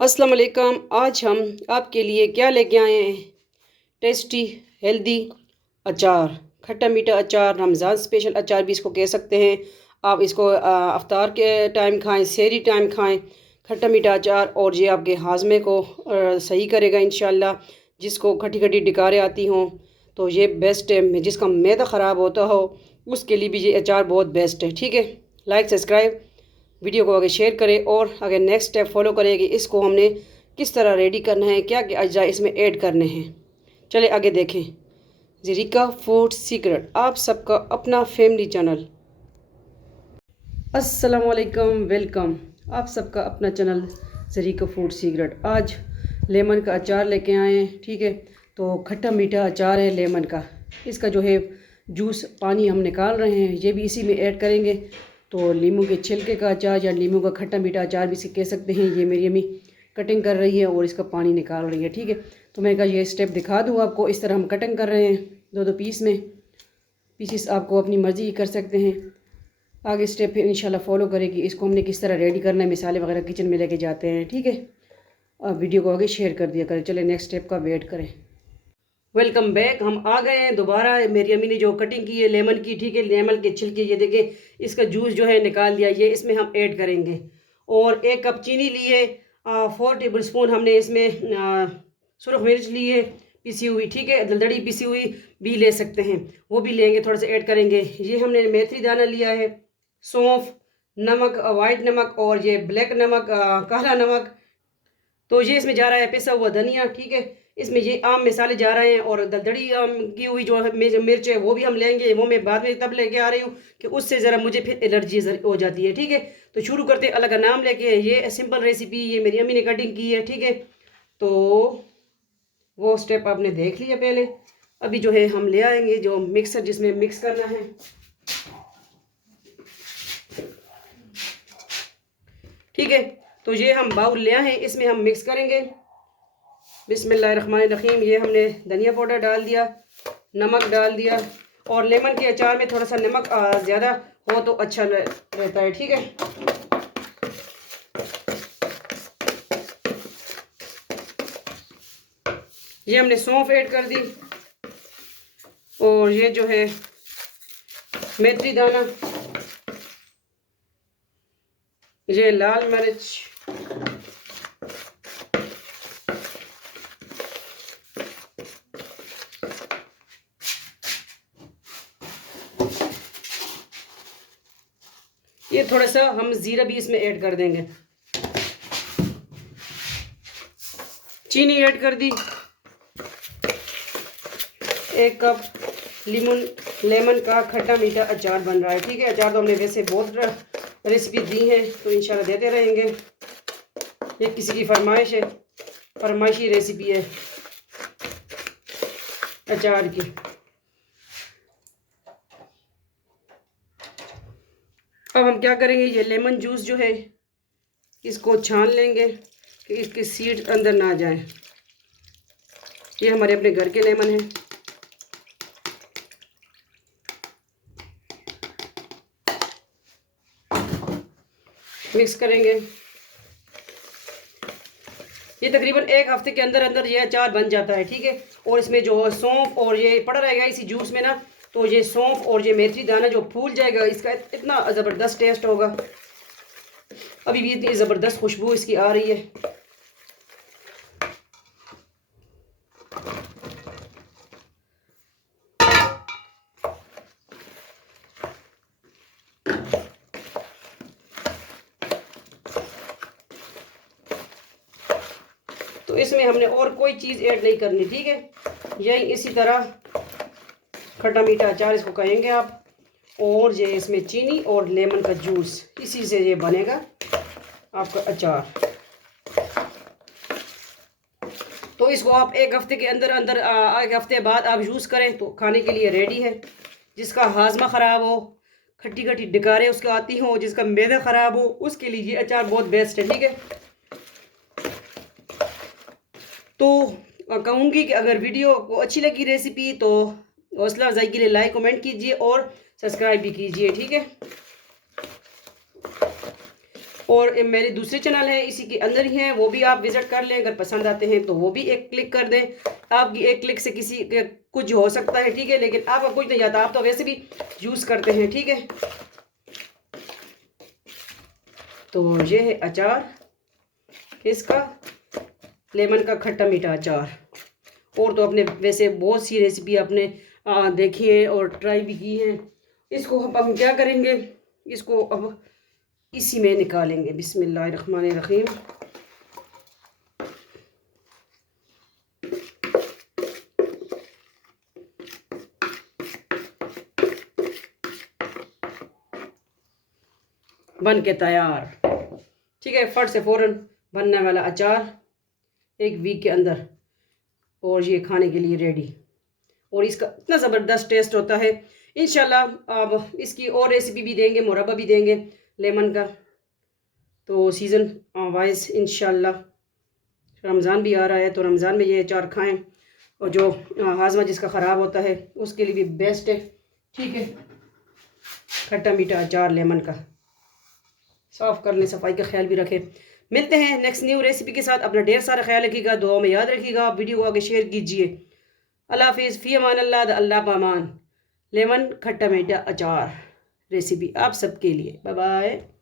अस्सलाम वालेकुम। आज हम आपके लिए क्या लेके आए हैं? टेस्टी हेल्दी अचार, खट्टा मीठा अचार, रमज़ान स्पेशल अचार भी इसको कह सकते हैं। आप इसको अफ्तार के टाइम खाएं, सहरी टाइम खाएं। खट्टा मीठा अचार और ये आपके हाजमे को सही करेगा इंशाल्लाह। जिसको खट्टी खट्टी डिकारें आती हों तो ये बेस्ट है। जिसका मैदा ख़राब होता हो उसके लिए भी ये अचार बहुत बेस्ट है। ठीक है, लाइक सब्सक्राइब वीडियो को आगे शेयर करें और आगे नेक्स्ट स्टेप फॉलो करें कि इसको हमने किस तरह रेडी करना है, क्या क्या अज्जा इसमें ऐड करने हैं। चले आगे देखें। ज़रीका फूड सीक्रेट, आप सबका अपना फैमिली चैनल। अस्सलाम वालेकुम, वेलकम। आप सबका अपना चैनल ज़रीका फूड सीक्रेट। आज लेमन का अचार लेके आए हैं। ठीक है, तो खट्टा मीठा अचार है लेमन का। इसका जो है जूस पानी हम निकाल रहे हैं, ये भी इसी में ऐड करेंगे। तो नींबू के छिलके का अचार या नींबू का खट्टा मीठा अचार भी इसे कह सकते हैं। ये मेरी अम्मी कटिंग कर रही है और इसका पानी निकाल रही है। ठीक है, तो मैंने कहा ये स्टेप दिखा दूँ आपको। इस तरह हम कटिंग कर रहे हैं, दो दो पीस में। पीसीस आपको अपनी मर्ज़ी कर सकते हैं। आगे स्टेप फिर इंशाल्लाह फॉलो करेगी। इसको हमने किस तरह रेडी करना है, मिसाले वगैरह किचन में लेके जाते हैं। ठीक है, अब वीडियो को आगे शेयर कर दिया करें। चले नेक्स्ट स्टेप का वेट करें। Welcome back. हम आ गए हैं दोबारा। मेरी अम्मी ने जो कटिंग की है लेमन की, ठीक है, लेमन के छिलके ये देखें, इसका जूस जो है निकाल दिया, ये इसमें हम ऐड करेंगे। और 1 कप चीनी ली है। 4 टेबल स्पून हमने इसमें सुरख मिर्च ली है पिसी हुई। ठीक है, दलदड़ी पिसी हुई भी ले सकते हैं, वो भी लेंगे, थोड़ा सा ऐड करेंगे। ये हमने मेथी दाना लिया है, सौंफ, नमक, वाइट नमक और ये ब्लैक नमक, काला नमक। तो ये इसमें जा रहा है पिसा हुआ धनिया। ठीक है, इसमें ये आम मसाले जा रहे हैं और दलदड़ी की हुई जो है मिर्च है वो भी हम लेंगे। वो मैं बाद में तब लेके आ रही हूँ कि उससे ज़रा मुझे फिर एलर्जी हो जाती है। ठीक है, तो शुरू करते अलग का नाम लेके। ये सिंपल रेसिपी, ये मेरी अम्मी ने कटिंग की है। ठीक है, तो वो स्टेप आपने देख लिया पहले। अभी जो है हम ले आएंगे जो मिक्सर जिसमें मिक्स करना है। ठीक है, तो ये हम बाउल ले आए हैं, इसमें हम मिक्स करेंगे। बिस्मिल्लाहिर्रहमानिर्रहीम। ये हमने धनिया पाउडर डाल दिया, नमक डाल दिया। और लेमन के अचार में थोड़ा सा नमक ज़्यादा हो तो अच्छा रहता है। ठीक है, ये हमने सौंफ ऐड कर दी और ये जो है मेथी दाना, ये लाल मिर्च, ये थोड़ा सा हम ज़ीरा भी इसमें ऐड कर देंगे। चीनी ऐड कर दी। 1 कप लेमन का खट्टा मीठा अचार बन रहा है। ठीक है, अचार तो हमने वैसे बहुत रेसिपी दी है, तो इंशाल्लाह देते रहेंगे। ये किसी की फरमाइश है, फरमाइशी रेसिपी है अचार की। अब हम क्या करेंगे, ये लेमन जूस जो है इसको छान लेंगे कि इसकी सीड अंदर ना जाए। ये हमारे अपने घर के लेमन है। मिक्स करेंगे। ये तकरीबन 1 हफ्ते के अंदर अंदर ये अचार बन जाता है। ठीक है, और इसमें जो सौंफ और ये पड़ा रहेगा इसी जूस में ना, तो ये सौंफ और ये मेथी दाना जो फूल जाएगा, इसका इतना ज़बरदस्त टेस्ट होगा। अभी भी इतनी ज़बरदस्त खुशबू इसकी आ रही है। तो इसमें हमने और कोई चीज़ ऐड नहीं करनी। ठीक है, यही इसी तरह खट्टा मीठा अचार इसको कहेंगे आप। और ये इसमें चीनी और लेमन का जूस, इसी से ये बनेगा आपका अचार। तो इसको आप 1 हफ्ते के अंदर अंदर 1 हफ्ते बाद आप यूज़ करें तो खाने के लिए रेडी है। जिसका हाजमा ख़राब हो, खट्टी खट्टी डिकारें उसके आती हों, जिसका मैदा ख़राब हो, उसके लिए ये अचार बहुत बेस्ट है। ठीक है, तो कहूँगी कि अगर वीडियो को अच्छी लगी रेसिपी तो हौसला अफजाई के लिए लाइक कमेंट कीजिए और सब्सक्राइब भी कीजिए। ठीक है, और मेरे दूसरे चैनल है इसी के अंदर ही है, वो भी आप विज़िट कर लें। अगर पसंद आते हैं तो वो भी एक क्लिक कर दें। आपकी एक क्लिक से किसी कुछ हो सकता है, ठीक है, लेकिन आपका कुछ नहीं जाता, आप तो वैसे भी यूज़ करते हैं, ठीक है। तो ये है अचार इसका, लेमन का खट्टा मीठा अचार। और तो अपने वैसे बहुत सी रेसिपी आपने देखी है और ट्राई भी की है। इसको हम क्या करेंगे, इसको अब इसी में निकालेंगे। बिस्मिल्लाहिर्रहमानिर्रहीम। बन के तैयार, ठीक है, फट से फ़ौरन बनने वाला अचार 1 वीक के अंदर, और ये खाने के लिए रेडी। और इसका इतना ज़बरदस्त टेस्ट होता है। इंशाल्लाह अब इसकी और रेसिपी भी देंगे, मुरब्बा भी देंगे लेमन का। तो सीज़न वाइज इंशाल्लाह रमज़ान भी आ रहा है, तो रमज़ान में ये अचार खाएं। और जो हाजमा जिसका ख़राब होता है उसके लिए भी बेस्ट है, ठीक है। खट्टा मीठा अचार लेमन का, साफ़ कर लें, सफाई का ख्याल भी रखें। मिलते हैं नेक्स्ट न्यू रेसिपी के साथ। अपना ढेर सारा ख्याल रखिएगा, दुआ में याद रखिएगा, वीडियो को आगे शेयर कीजिए। अल्लाह हाफिज़, फ़ी अमान अल्लाह, अल्लाह पामान। लेमन खट्टा मीठा अचार रेसिपी आप सबके लिए। Bye bye.